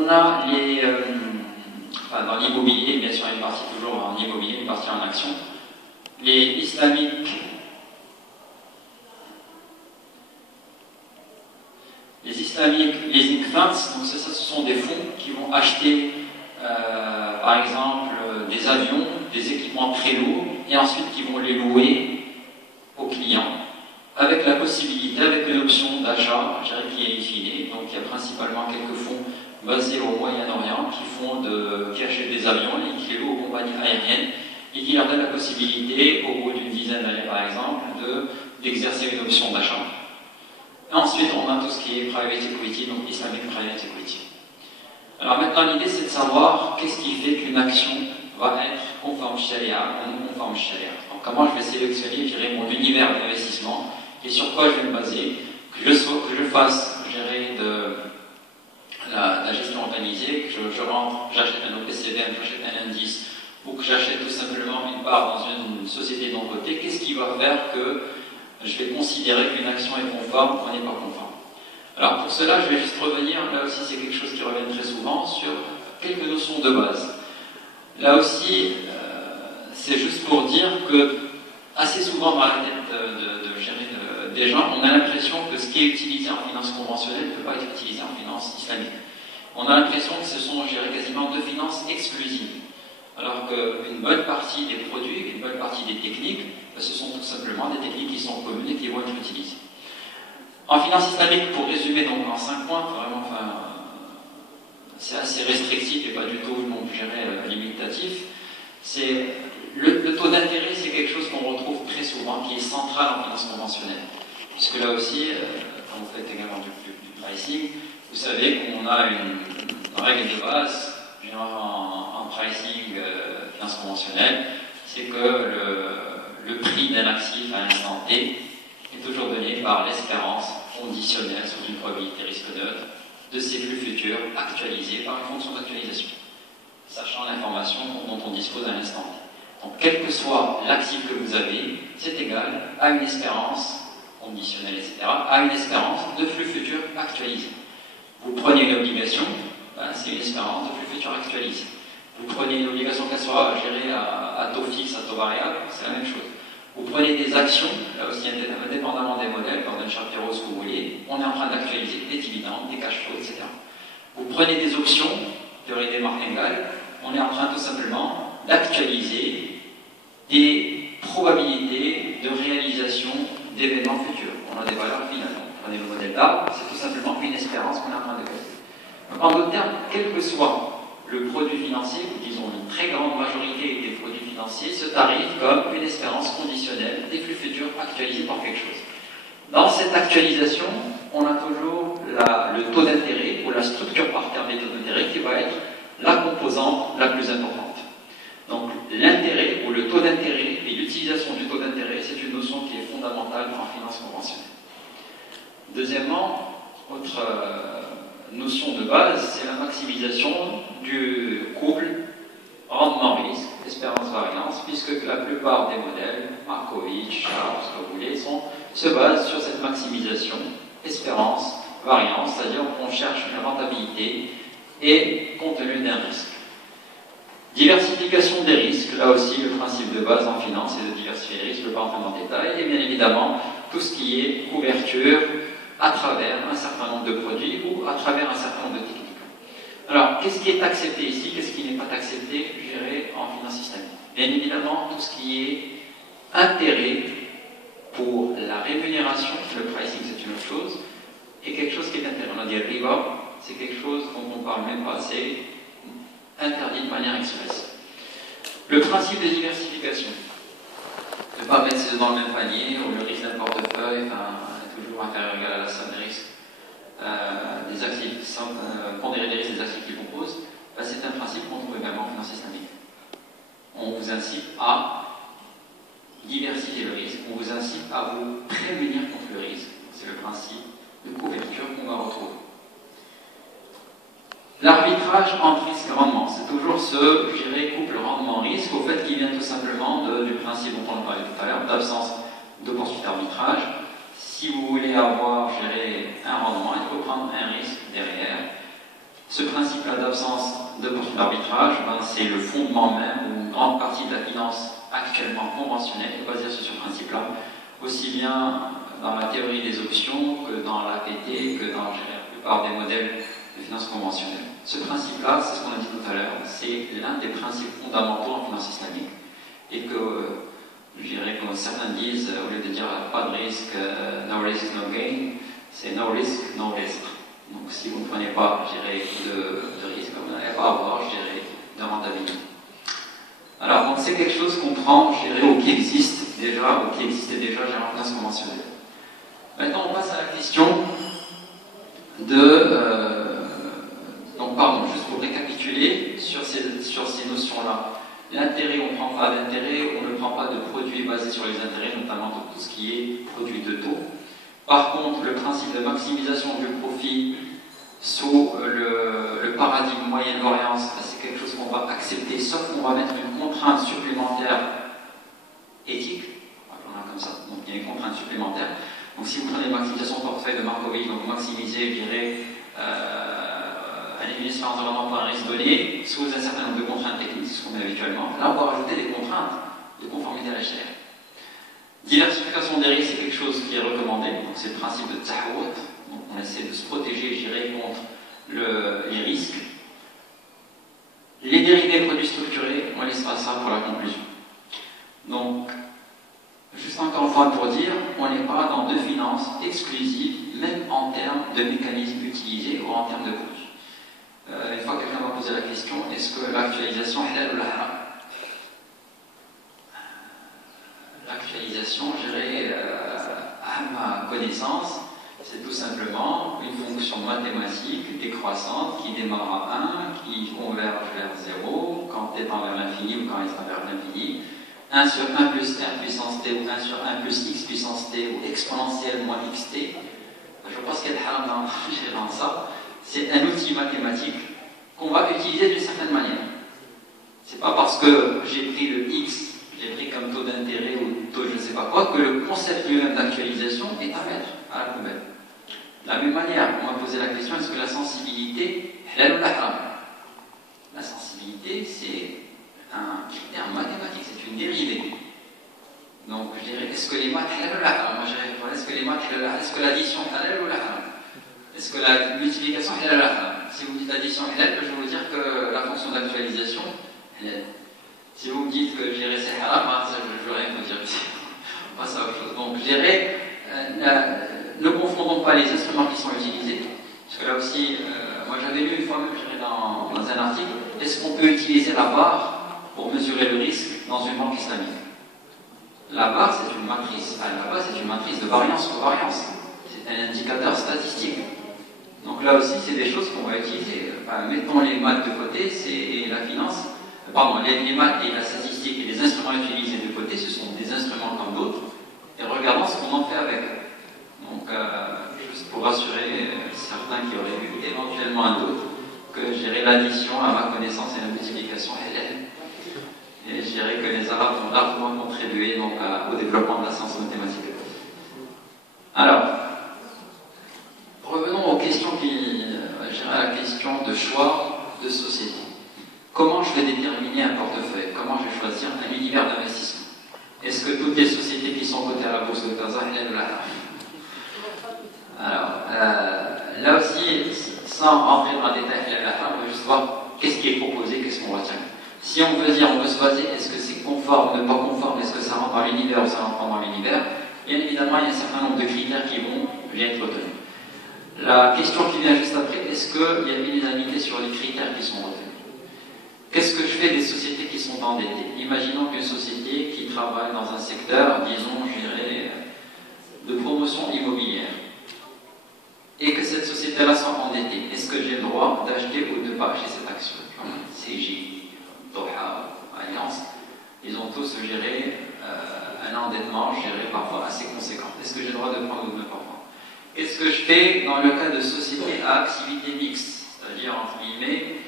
On a les... enfin, dans l'immobilier, bien sûr, une partie toujours en immobilier, une partie en action. Les islamiques... Les islamiques, les incfants, donc ça, ce sont des fonds qui vont acheter, par exemple, des avions, des équipements très lourds, et ensuite qui vont les louer aux clients, avec la possibilité, avec une option d'achat, je dirais, qui est infinie. Donc il y a principalement quelques fonds basés au Moyen-Orient qui achètent des avions et qui les louent aux compagnies aériennes et qui leur donnent la possibilité, au bout d'une dizaine d'années par exemple, d'exercer une option d'achat. Ensuite, on a tout ce qui est private equity, donc Islamic private equity. Alors maintenant, l'idée c'est de savoir qu'est-ce qui fait qu'une action va être conforme Sharia ou non conforme Sharia. Donc comment je vais sélectionner, je dirais, mon univers d'investissement et sur quoi je vais me baser, que je fasse, je dirais, de la gestion organisée, que je rentre, j'achète un OPCVM, j'achète un indice, ou que j'achète tout simplement une part dans une société non cotée, qu'est-ce qui va faire que je vais considérer qu'une action est conforme ou n'est pas conforme. Alors pour cela, je vais juste revenir, là aussi c'est quelque chose qui revient très souvent, sur quelques notions de base. Là aussi, c'est juste pour dire que assez souvent dans la tête des gens, on a l'impression que ce qui est utilisé en finance conventionnelle ne peut pas être utilisé en finance islamique. On a l'impression que ce sont, je dirais, quasiment deux finances exclusives. Alors qu'une bonne partie des produits, une bonne partie des techniques, ce sont tout simplement des techniques qui sont communes et qui vont être utilisées. En finance islamique, pour résumer donc en 5 points, vraiment, c'est assez restrictif et pas du tout, donc, je dirais, limitatif. C'est le taux d'intérêt, c'est quelque chose qu'on retrouve très souvent, qui est central en finance conventionnelle. Puisque là aussi, quand vous faites également du pricing, vous savez qu'on a une règle de base, en pricing finance conventionnelle, c'est que le prix d'un actif à l'instant T est toujours donné par l'espérance conditionnelle sous une probabilité risque neutre de ses flux futurs actualisés par une fonction d'actualisation, sachant l'information dont on dispose à l'instant T. Donc, quel que soit l'actif que vous avez, c'est égal à une espérance conditionnelle, etc., à une espérance de flux futurs actualisés. Vous prenez une obligation, c'est une espérance de flux futur actualisé. Vous prenez une obligation qu'elle soit gérée à taux fixe, à taux variable, c'est la même chose. Vous prenez des actions, là aussi indépendamment des modèles, dans un Shapiro, ce que vous voulez, on est en train d'actualiser des dividendes, des cash flows, etc. Vous prenez des options, théorie des martingales, on est en train tout simplement d'actualiser des probabilités de réalisation d'événements futurs. On a des valeurs finales. Vous prenez le modèle d'arbre, c'est tout simplement une espérance qu'on est en train de calculer. En d'autres termes, quel que soit le produit financier, ou disons une très grande majorité des produits financiers, se tarifent comme une espérance conditionnelle des flux futurs actualisés par quelque chose. Dans cette actualisation, on a toujours le taux d'intérêt, ou la structure par terme des taux d'intérêt, qui va être la composante la plus importante. Donc l'intérêt, ou le taux d'intérêt, et l'utilisation du taux d'intérêt, c'est une notion qui est fondamentale en finance conventionnelle. Deuxièmement, autre notion de base, c'est la maximisation du couple rendement-risque, espérance-variance, puisque la plupart des modèles, Markovitch, Sharpe, ce que vous voulez, se basent sur cette maximisation, espérance-variance, c'est-à-dire qu'on cherche une rentabilité et compte tenu d'un risque. Diversification des risques, là aussi le principe de base en finance est de diversifier les risques, je ne vais pas entrer dans le détail, et bien évidemment tout ce qui est couverture à travers un certain nombre de produits ou à travers un certain nombre de techniques. Alors, qu'est-ce qui est accepté ici, qu'est-ce qui n'est pas accepté, je dirais, en finance systémique? Bien évidemment, tout ce qui est intérêt pour la rémunération, le pricing c'est une autre chose, et quelque chose qui est intérêt. On a dit riba, c'est quelque chose dont on ne parle même pas, c'est interdit de manière expresse. Le principe de diversification, ne pas mettre dans le même panier, ou le risque d'un portefeuille, toujours inférieur ou égal à la somme des risques des actifs, sans pondérer les risques des actifs qu'ils proposent, c'est un principe qu'on trouve également en finance islamique. On vous incite à diversifier le risque, on vous incite à vous prémunir contre le risque. C'est le principe de couverture qu'on va retrouver. L'arbitrage entre risque et rendement, c'est toujours ce, je dirais, couple rendement-risque, au fait qu'il vient tout simplement du principe dont on parlait tout à l'heure, d'absence d'opportunité d'arbitrage. Si vous voulez avoir, je dirais, un rendement, il faut prendre un risque derrière. Ce principe-là d'absence d'opportunité d'arbitrage, ben, c'est le fondement même, où une grande partie de la finance actuellement conventionnelle est basée sur ce principe-là, aussi bien dans la théorie des options que dans l'APT, que dans la plupart des modèles de finance conventionnelle. Ce principe-là, c'est ce qu'on a dit tout à l'heure, c'est l'un des principes fondamentaux en finance islamique, et que, je dirais, comme certains disent, au lieu de dire pas de risque, no risk, no gain, c'est no risk, no risk. Donc si vous ne prenez pas, je dirais, de risque, vous n'allez pas avoir, je dirais, de rentabilité. Alors, donc c'est quelque chose qu'on prend, je dirais, ou qui existe déjà, ou qui existait déjà, je dirais, en finance conventionnelle. Maintenant, on passe à la question de... donc, pardon, juste pour récapituler sur ces notions-là. L'intérêt, on ne prend pas d'intérêt, on ne prend pas de produits basés sur les intérêts, notamment tout ce qui est produit de taux. Par contre, le principe de maximisation du profit sous le paradigme moyenne variance, c'est quelque chose qu'on va accepter, sauf qu'on va mettre une contrainte supplémentaire éthique. On a comme ça, donc il y a une contrainte supplémentaire. Donc si vous prenez la maximisation portefeuille de Markovitch, donc maximiser, je dirais, un émission environnement pour un risque donné, sous un certain nombre de contraintes techniques, c'est ce qu'on met habituellement. Là, on va rajouter des contraintes de conformité à la chaire. Diversification des risques, c'est quelque chose qui est recommandé, donc c'est le principe de Tahawut. Donc on essaie de se protéger, je dirais, contre les risques. Les dérivés produits structurés, on laissera ça pour la conclusion. Donc, juste encore une fois pour dire, on n'est pas dans de finances exclusives, même en termes de mécanismes utilisés ou en termes de coûts. Une fois que quelqu'un m'a posé la question, est-ce que l'actualisation est halal ou haram? L'actualisation, je dirais, à ma connaissance, c'est tout simplement une fonction mathématique décroissante qui démarre à 1, qui converge vers 0, quand elle tend vers l'infini ou quand elle tend vers l'infini. 1 sur 1 plus 1 puissance t ou 1 sur 1 plus x puissance t ou exponentielle moins xt. Je pense qu'il y a de haram dans ça. C'est un outil mathématique qu'on va utiliser d'une certaine manière. C'est pas parce que j'ai pris le x, j'ai pris comme taux d'intérêt ou taux je ne sais pas quoi, que le concept lui-même d'actualisation est à mettre à la poubelle. De la même manière, on m'a posé la question, est-ce que la sensibilité est halal ou haram? La sensibilité, c'est un critère mathématique, c'est une dérivée. Donc je dirais, est-ce que les maths halal ou haram? Moi je dirais, est-ce que les maths halal, est-ce que l'addition halal ou haram? Est-ce que la multiplication est halal ou haram? Si vous dites l'addition halal, je vais vous dire que la fonction d'actualisation halal. Si vous me dites que je dirais c'est haram, ça je ne veux rien vous dire. On passe à autre chose. Donc je dirais, ne confondons pas les instruments qui sont utilisés. Parce que là aussi, moi j'avais lu une fois même, je dirais dans un article, est-ce qu'on peut utiliser la barre pour mesurer le risque dans une banque islamique? La barre, c'est une matrice. À la base, c'est une matrice de variance-covariance. C'est un indicateur statistique. Donc là aussi, c'est des choses qu'on va utiliser. Enfin, mettons les maths de côté, et la finance, pardon, les maths et la statistique et les instruments utilisés de côté, ce sont des instruments comme d'autres, et regardons ce qu'on en fait avec. Donc, juste pour rassurer certains qui auraient eu éventuellement un doute, que je dirais l'addition, à ma connaissance, et la multiplication halal. Et je dirais que les Arabes ont largement contribué donc, au développement de la science mathématique. Alors, revenons aux questions je dirais à la question de choix de société. Comment je vais déterminer un portefeuille? Comment je vais choisir un univers d'investissement? Est-ce que toutes les sociétés qui sont cotées à la bourse de Casa, halal ou haram? Alors, là aussi, sans rentrer dans le détail, on veut juste voir qu'est-ce qui est proposé, qu'est-ce qu'on retient. Si on veut dire, on veut se baser, est-ce que c'est conforme, ne pas conforme, est-ce que ça rentre dans l'univers ou ça rentre pas dans l'univers? Bien évidemment, il y a un certain nombre de critères qui vont bien être retenus. La question qui vient juste après, est-ce qu'il y a une unanimité sur les critères qui sont retenus? Qu'est-ce que je fais des sociétés qui sont endettées? Imaginons qu'une société qui travaille dans un secteur, disons, je dirais, de promotion immobilière, et que cette société-là soit endettée. Est-ce que j'ai le droit d'acheter ou de ne pas acheter cette action? CJ, Doha, Alliance, ils ont tous, je dirais, un endettement, je dirais, parfois assez conséquent. Est-ce que j'ai le droit de prendre ou de ne pas prendre? Qu'est-ce que je fais dans le cas de société à activité mixte? C'est-à-dire, entre guillemets,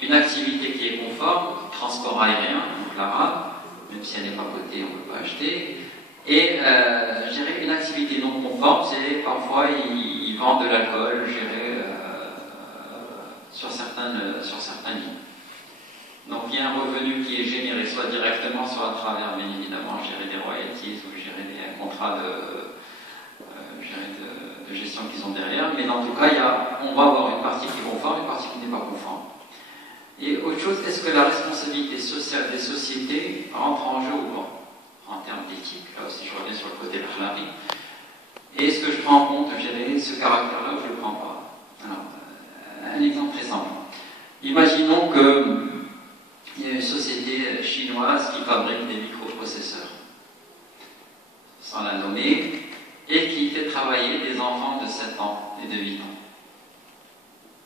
une activité qui est conforme, transport aérien, donc l'arabe, même si elle n'est pas cotée, on ne peut pas acheter. Et je dirais une activité non conforme, c'est parfois ils vendent de l'alcool, je dirais, sur certains lignes. Donc il y a un revenu qui est généré soit directement, soit à travers, bien évidemment, gérer des royalties ou gérer des contrats de gestion qu'ils ont derrière. Mais dans tout cas, on va avoir une partie qui est conforme, une partie qui n'est pas conforme. Et autre chose, est-ce que la responsabilité sociale des sociétés rentre en jeu ou pas en termes d'éthique? Là aussi, je reviens sur le côté Bachelari. Et est-ce que je prends en compte, je dirais, ce caractère-là ou je ne le prends pas? Alors, un exemple très simple. Imaginons qu'il y a une société chinoise qui fabrique des microprocesseurs, sans la nommer, et qui fait travailler des enfants de 7 ans et de 8 ans.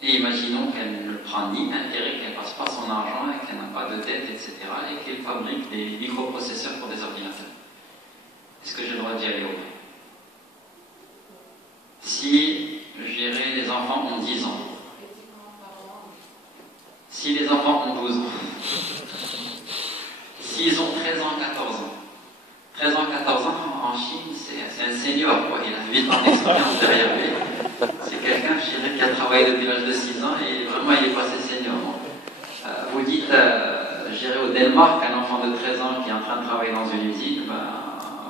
Et imaginons qu'elle ne prend ni intérêt, qu'elle ne passe pas son argent, et qu'elle n'a pas de dette, etc., et qu'elle fabrique des microprocesseurs pour des ordinateurs. Est-ce que j'ai le droit d'y aller ou pas? Si, je dirais, les enfants ont 10 ans, si les enfants ont 12 ans, s'ils ont 13 ans, 14 ans, 13 ans, 14 ans, en Chine, c'est un senior, quoi. Il a 8 ans d'expérience derrière lui. C'est quelqu'un, je dirais, qui a travaillé depuis l'âge de 6 ans et vraiment, il est passé senior. Vous dites, je dirais, au Danemark, un enfant de 13 ans qui est en train de travailler dans une usine,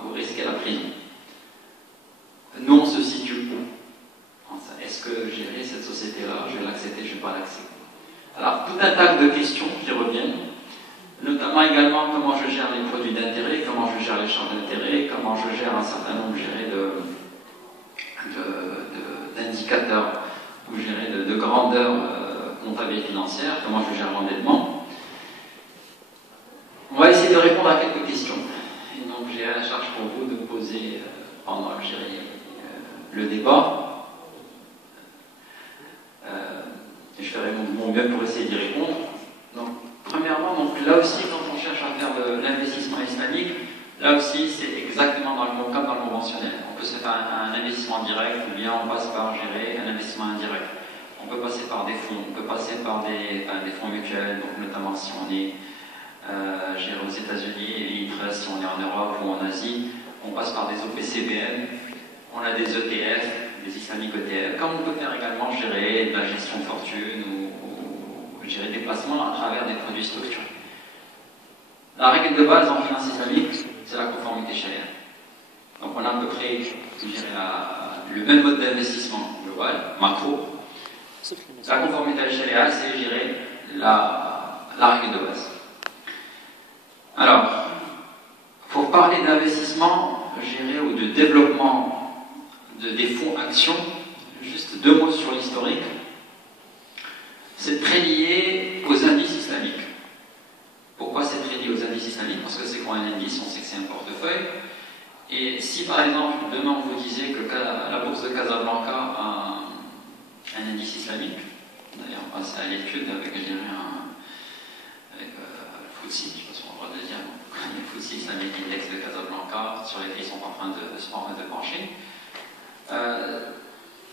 vous risquez la prison. Nous, on se situe où? Est-ce que, je dirais, cette société-là, je vais l'accepter, je ne vais pas l'accepter? Alors, tout un tas de questions qui reviennent. Notamment également comment je gère les produits d'intérêt, comment je gère les champs d'intérêt, comment je gère un certain nombre d'indicateurs ou de grandeur comptable et financière, comment je gère l'endettement. On va essayer de répondre à quelques questions. Et donc j'ai à la charge pour vous de poser pendant le débat. Je ferai mon mieux pour essayer d'y répondre. Donc, premièrement, là aussi, quand on cherche à faire de l'investissement islamique, là aussi, c'est exactement comme dans le conventionnel. On peut se faire un investissement direct ou bien on passe par gérer un investissement indirect. On peut passer par des fonds, on peut passer par des fonds mutuels, donc notamment si on est géré aux États-Unis, si on est en Europe ou en Asie, on passe par des OPCVM, on a des ETF, des islamiques ETF, comme on peut faire également gérer de la gestion de fortune ou gérer des placements à travers des produits structurés. La règle de base en finance islamique, c'est la conformité charia. Donc on a à peu près, je dirais, le même mode d'investissement global, macro. La conformité charia, c'est, je dirais, la règle de base. Alors, pour parler d'investissement, je dirais, ou de développement des fonds actions, juste 2 mots sur l'historique. C'est très lié aux indices islamiques. Pourquoi c'est très lié aux indices islamiques? Parce que c'est quoi un indice? On sait que c'est un portefeuille. Et si par exemple, demain on vous disait que la bourse de Casablanca a un indice islamique, d'ailleurs on passe à l'étude avec, je dirais, avec le FTSE, je ne sais pas si on a le droit de le dire, le FTSE Islamic Index de Casablanca, sur lesquels ils sont en train de pencher.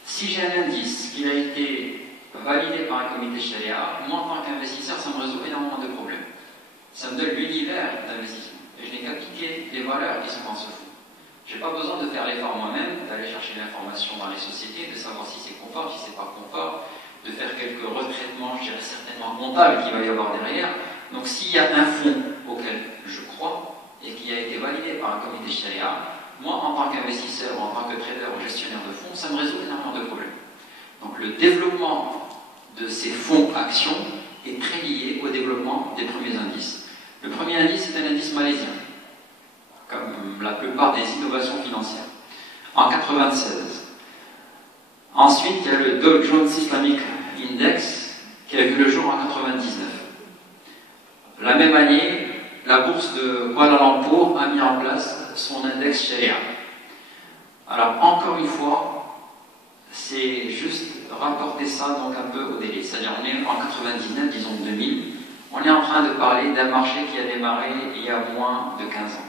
Si j'ai un indice qui a été validé par un comité sharia, moi en tant qu'investisseur, ça me résout énormément de problèmes. Ça me donne l'univers d'investissement. Et je n'ai qu'à piquer les valeurs qui sont dans ce fonds. Je n'ai pas besoin de faire l'effort moi-même, d'aller chercher l'information dans les sociétés, de savoir si c'est conforme, si c'est pas conforme, de faire quelques retraitements, je dirais certainement comptables qu'il va y avoir derrière. Donc s'il y a un fonds auquel je crois et qui a été validé par un comité sharia, moi en tant qu'investisseur ou en tant que trader ou gestionnaire de fonds, ça me résout énormément de problèmes. Donc le développement de ces fonds actions est très lié au développement des premiers indices. Le premier indice, c'est un indice malaisien, comme la plupart des innovations financières, en 1996. Ensuite, il y a le Dow Jones Islamic Index, qui a vu le jour en 1999. La même année, la bourse de Kuala Lumpur a mis en place son index Sharia. Alors, encore une fois, c'est juste rapporter ça donc un peu au délai. C'est-à-dire, on est en 99, disons 2000, on est en train de parler d'un marché qui a démarré il y a moins de 15 ans.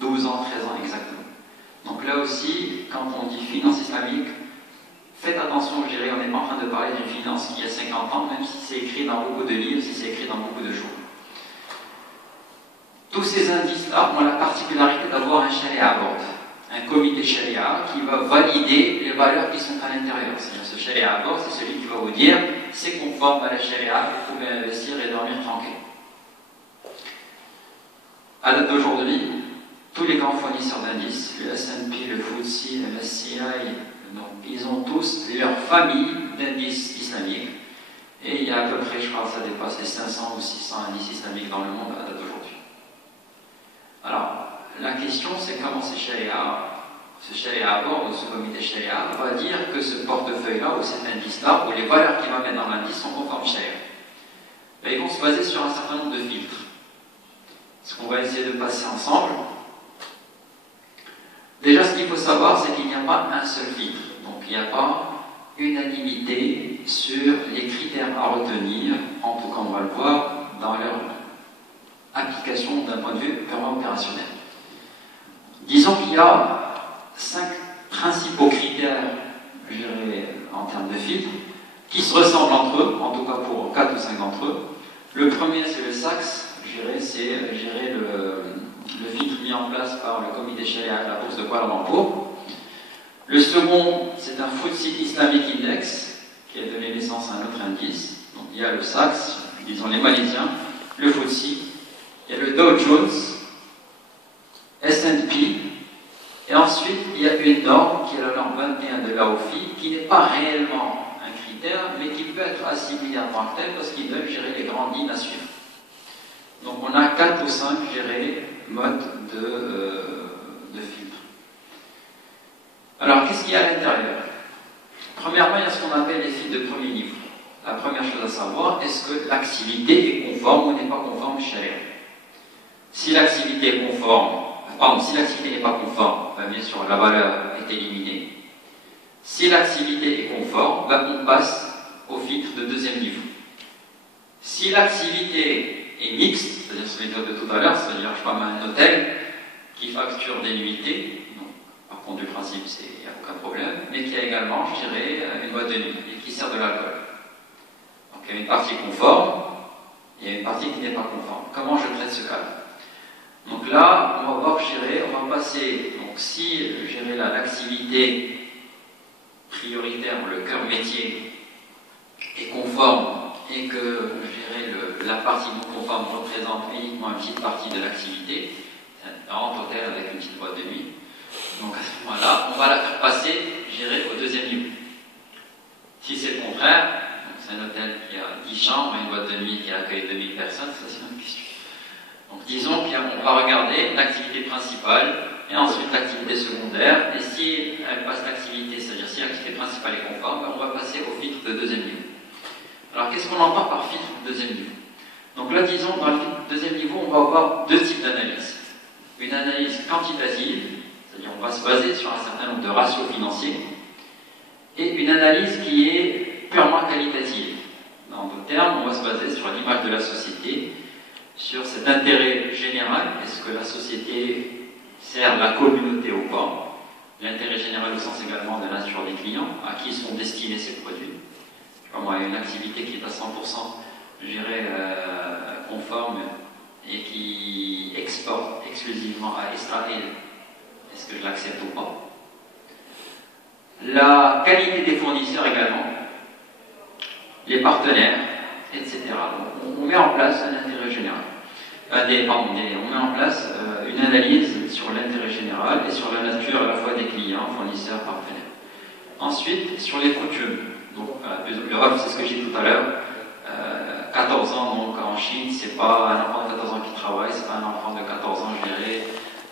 12 ans, 13 ans exactement. Donc là aussi, quand on dit finance islamique, faites attention, je dirais, on n'est pas en train de parler d'une finance qui a 50 ans, même si c'est écrit dans beaucoup de livres, si c'est écrit dans beaucoup de journaux. Tous ces indices-là ont la particularité d'avoir un sharia à bord, un comité sharia qui va valider les valeurs qui sont à l'intérieur. C'est-à-dire ce sharia à bord, c'est celui qui va vous dire c'est conforme à la charia, vous pouvez investir et dormir tranquille. À date d'aujourd'hui, tous les grands fournisseurs d'indices, le S&P, le FTSE, le MSCI, donc, ils ont tous leur famille d'indices islamiques. Et il y a à peu près, je crois que ça dépasse les 500 ou 600 indices islamiques dans le monde à date d'aujourd'hui. Alors, la question c'est comment ce sharia à bord, ou ce comité sharia, va dire que ce portefeuille-là, ou cet indice-là, ou les valeurs qu'il va mettre dans l'indice sont conformes au sharia. Ben, ils vont se baser sur un certain nombre de filtres. Ce qu'on va essayer de passer ensemble. Déjà, ce qu'il faut savoir, c'est qu'il n'y a pas un seul filtre. Donc, il n'y a pas unanimité sur les critères à retenir, en tout cas, on va le voir, dans leur application d'un point de vue purement opérationnel. Disons qu'il y a 5 principaux critères, je dirais, en termes de filtres, qui se ressemblent entre eux, en tout cas pour 4 ou 5 d'entre eux. Le premier, c'est le SAX, c'est le filtre mis en place par le comité sharia de la bourse de Kuala Lumpur. Le second, c'est un FTSE Islamic Index, qui a donné naissance à un autre indice. Donc il y a le SAX, disons les Malaisiens, le FTSE, il y a le Dow Jones, S&P, et ensuite il y a une norme qui est la norme 21 de l'AOFI, qui n'est pas réellement un critère, mais qui peut être assimilé en tant que tel parce qu'il donne, gérer les grandes lignes à suivre. Donc on a 4 ou 5, modes de filtre. Alors qu'est-ce qu'il y a à l'intérieur? Premièrement, il y a ce qu'on appelle les filtres de premier niveau. La première chose à savoir, est-ce que l'activité est conforme ou n'est pas conforme au sharia? Si l'activité est conforme, si l'activité n'est pas conforme, ben bien sûr la valeur est éliminée. Si l'activité est conforme, ben on passe au filtre de deuxième niveau. Si l'activité est mixte, c'est-à-dire ce méthode de tout à l'heure, c'est-à-dire je sais pas, un hôtel qui facture des nuitées, donc, par contre du principe il n'y a aucun problème, mais qui a également, je dirais, une boîte de nuit et qui sert de l'alcool. Donc il y a une partie conforme, il y a une partie qui n'est pas conforme. Comment je traite ce cas? Donc là, on va voir, on va passer, donc si, l'activité prioritaire, le cœur métier, est conforme et que, la partie non conforme représente uniquement une petite partie de l'activité, c'est un grand hôtel avec une petite boîte de nuit, donc à ce moment-là, on va la faire passer, au deuxième niveau. Si c'est le contraire, c'est un hôtel qui a 10 chambres et une boîte de nuit qui accueille 2000 personnes, ça c'est une question. Donc disons qu'on va regarder l'activité principale et ensuite l'activité secondaire, et si elle passe l'activité, c'est-à-dire si l'activité principale est conforme, on va passer au filtre de deuxième niveau. Alors qu'est-ce qu'on entend par filtre de deuxième niveau? Donc là, disons, dans le filtre de deuxième niveau, on va avoir deux types d'analyses. Une analyse quantitative, c'est-à-dire on va se baser sur un certain nombre de ratios financiers, et une analyse qui est purement qualitative. Dans d'autres termes, on va se baser sur l'image de la société, sur cet intérêt général, est-ce que la société sert la communauté ou pas, l'intérêt général au sens également de la nature des clients, à qui sont destinés ces produits. Comme une activité qui est à 100%, conforme et qui exporte exclusivement à Israël, est-ce que je l'accepte ou pas? La qualité des fournisseurs également, les partenaires, etc. Donc, on met en place un intérêt général. On met en place une analyse sur l'intérêt général et sur la nature à la fois des clients, fournisseurs, partenaires. Ensuite, sur les coutumes. Donc, l'Europe, c'est ce que j'ai dit tout à l'heure. 14 ans, donc en Chine, c'est pas un enfant de 14 ans qui travaille, c'est pas un enfant de 14 ans,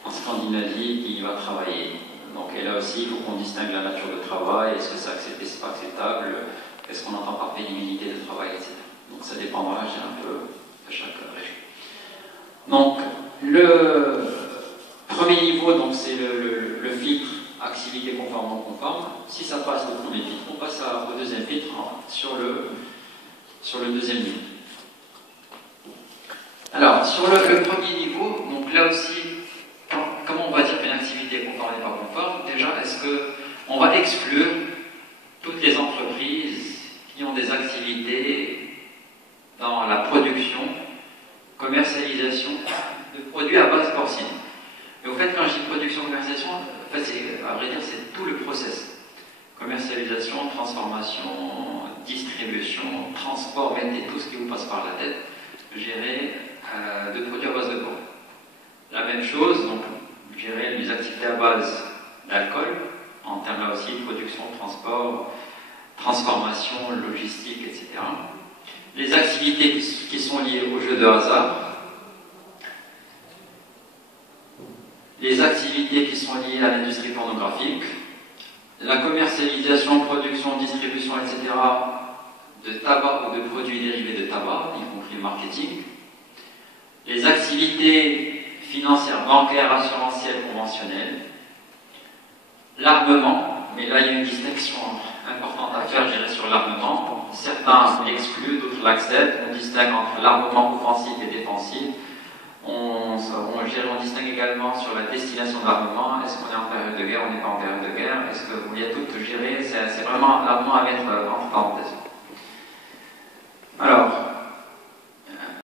en Scandinavie, qui va travailler. Donc, et là aussi, il faut qu'on distingue la nature de travail, est-ce que c'est accepté, c'est pas acceptable, qu'est-ce qu'on entend par pénibilité de travail, etc. Donc, ça dépendra, un peu de chaque région. Donc, le premier niveau, donc c'est le filtre activité conforme non conforme. Si ça passe au premier filtre, on passe au deuxième filtre sur le deuxième niveau. Alors, sur le premier niveau, donc là aussi, comment on va dire qu'une activité est conforme et pas conforme? Déjà, est-ce qu'on va exclure toutes les entreprises qui ont des activités dans la production, commercialisation de produits à base porcine? Et au fait, quand je dis production, commercialisation, à vrai dire, c'est tout le process. Commercialisation, transformation, distribution, transport, mettez tout ce qui vous passe par la tête, gérer de produits à base de bois. La même chose, donc gérer les activités à base d'alcool, en termes là aussi de production, transport, transformation, logistique, etc. Les activités qui sont liées aux jeux de hasard, les activités qui sont liées à l'industrie pornographique, la commercialisation, production, distribution, etc. de tabac ou de produits dérivés de tabac, y compris le marketing, les activités financières, bancaires, assurantielles, conventionnelles, l'armement, mais là il y a une distinction importante à faire, je dirais, sur l'armement. Certains l'excluent, d'autres l'acceptent. On distingue entre l'armement offensif et défensif. On distingue également sur la destination de l'armement. Est-ce qu'on est en période de guerre, on n'est pas en période de guerre? Est-ce qu'il y a tout géré? C'est vraiment l'armement à mettre entre parenthèses. Alors,